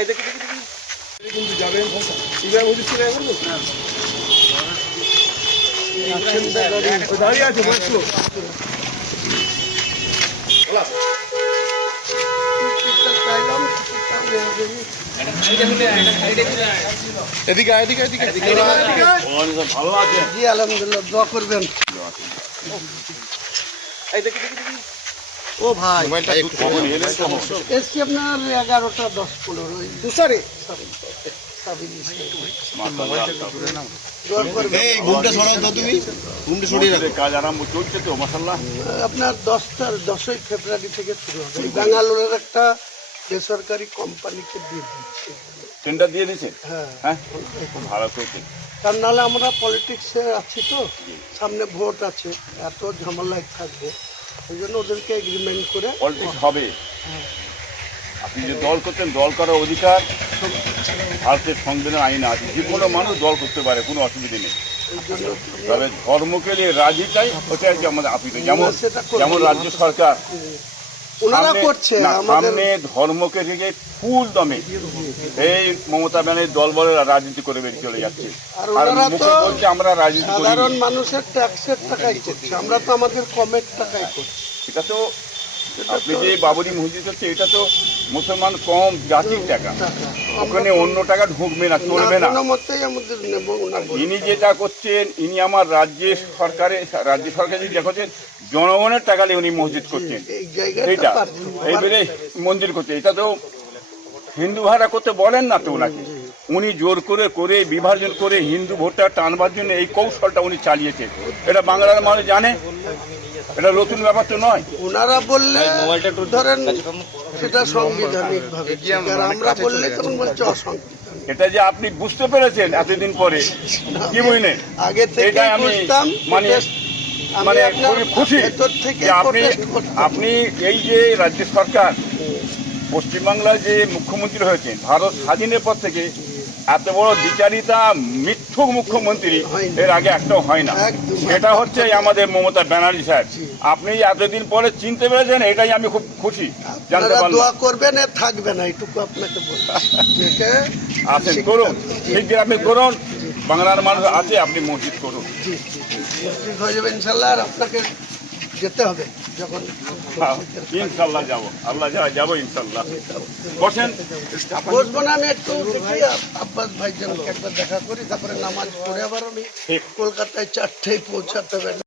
এই দেখি দেখি দেখি কিন্তু যাবেন ইব্রাহিম হুজুর ছিল এখন দাঁড়িয়ে আছে বসলো এদিকে এদিকে এদিকে ভালো আছে জি আলহামদুলিল্লাহ দোয়া করবেন এই দেখি দেখি দেখি ও ভাই এসছি আপনার 11টা 10-15 দুসারে আপনার 10ই ফেব্রুয়ারি থেকে শুরু হবে ব্যাঙ্গালোরের একটা বেসরকারি কোম্পানিকে দিয়ে দিচ্ছে টেন্ডার দিয়ে দিচ্ছে হ্যাঁ ভালো করছে তার নাহলে আমরা পলিটিক্সে আছি তো সামনে ভোট আছে এত ঝামেলায় থাকবো ওই জন্য ওদেরকে এগ্রিমেন্ট করে পলিটিক্স হবে আপনি যে দল করতেন দল করার অধিকার ভারতের সংবিধান আইন আছে যে কোনো মানুষ দল করতে পারে কোনো অসুবিধা নেই তবে ধর্মকে নিয়ে রাজি চাই ওটা আর কি আমাদের আপিল যেমন যেমন রাজ্য সরকার সামনে ধর্মকে থেকে ফুল দমে এই মমতা ব্যানার্জির দল বলে রাজনীতি করে বেরিয়ে চলে যাচ্ছে আর মুখে বলছে আমরা রাজনীতি করি সাধারণ মানুষের ট্যাক্সের টাকাই করছি আমরা তো আমাদের কমের টাকাই করছি এটা তো আপনি যে বাবরি মসজিদ হচ্ছে এটা তো মুসলমান কম জাতির টাকা ওখানে অন্য টাকা ঢুকবে না চলবে না ইনি যেটা করছেন ইনি আমার রাজ্য সরকার যদি দেখছেন জনগণের টাকা নিয়ে উনি মসজিদ করছেন এইটা এইবারে মন্দির করছে এটা তো হিন্দু ভাড়া করতে বলেন না তো ওনাকে উনি জোর করে করে বিভাজন করে হিন্দু ভোটটা টানবার জন্য এই কৌশলটা উনি চালিয়েছে এটা বাংলার মানুষ জানে এটা নতুন ব্যাপার তো নয় ওনারা বললে ধরেন সেটা সাংবিধানিক ভাবে আমরা বললে তখন বলছে অসাংবিধানিক এটা যে আপনি বুঝতে পেরেছেন এতদিন পরে কি বুঝলেন আগে থেকে আমি মানে খুবই খুশি যে আপনি এই যে রাজ্য সরকার পশ্চিমবাংলায় যে মুখ্যমন্ত্রী হয়েছেন ভারত স্বাধীনের পর থেকে এত বড় বিচারিতা মিথ্যুক মুখ্যমন্ত্রী এর আগে একটাও হয় না এটা হচ্ছে আমাদের মমতা ব্যানার্জি সাহেব আপনি এতদিন পরে চিনতে পেরেছেন এটাই আমি খুব খুশি জানতে পারলাম দোয়া করবেন থাকবে না এইটুকু আপনাকে আছেন করুন ঠিক আপনি করুন বাংলার মানুষ আছে আপনি মসজিদ করুন মসজিদ হয়ে যাবে ইনশাল্লাহ আর আপনাকে যেতে হবে যখন ইনশাল্লাহ যাবো আল্লাহ যাবো ইনশাল্লাহ বসেন বসবো না আমি একটু আব্বাস ভাইজানকে একবার দেখা করি তারপরে নামাজ পড়ে আবার আমি কলকাতায় 4টায় পৌঁছাতে হবে